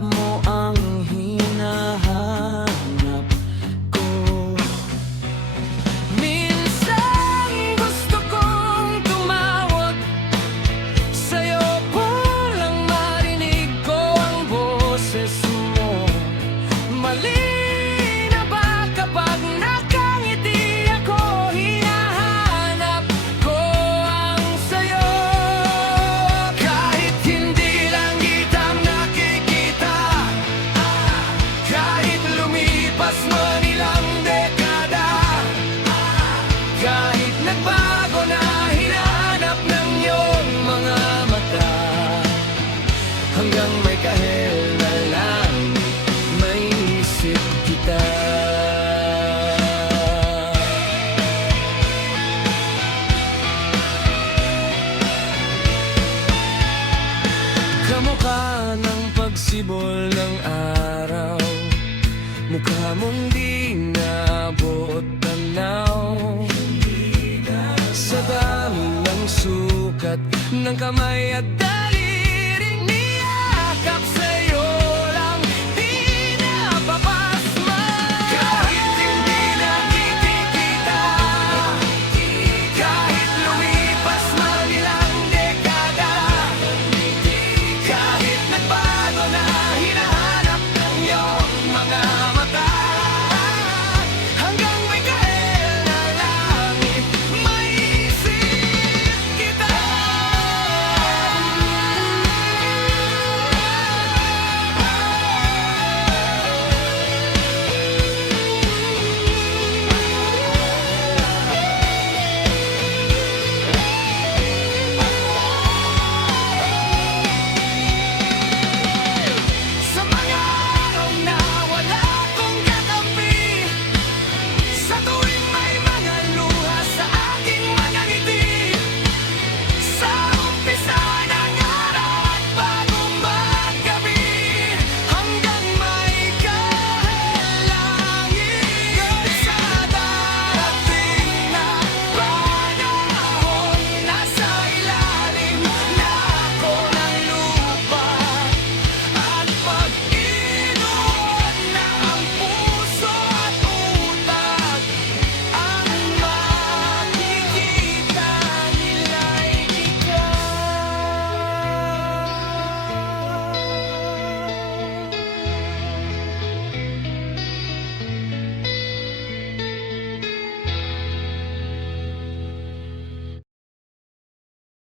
mo ang hinahanap ko. Minsan gusto kong tumawag sa'yo palang marinig ko ang boses mo. Mali na ba kapag nakangiti ako? Hinahanap ko ang sayo. Kahit hindi lang kitang nakikita, kahit lumipas man ilang dekada, kahit nagbago na hinanap ng iyong mga mata, hanggang may kahel na lang may isip kita. Kamukha ng pagsibol ng araw, mukha mong di naabot tanaw. Sa dami ng sukat ng kamay at